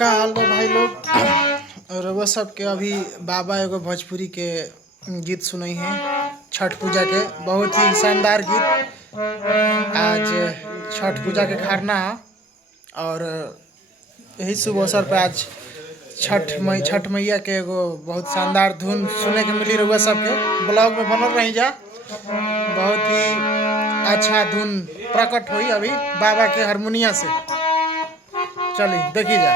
का हाल बा भाई लोग। और वो सब के अभी बाबा एगो भोजपुरी के गीत सुनई है छठ पूजा के, बहुत ही शानदार गीत। आज छठ पूजा के खरना है और यही शुभ अवसर पे आज छठ मैया के एगो बहुत शानदार धुन सुने के मिली। रउआ सबके ब्लॉग में बनल रही जा, बहुत ही अच्छा धुन प्रकट हुई अभी बाबा के हारमोनिया से। चलिए देखी जा।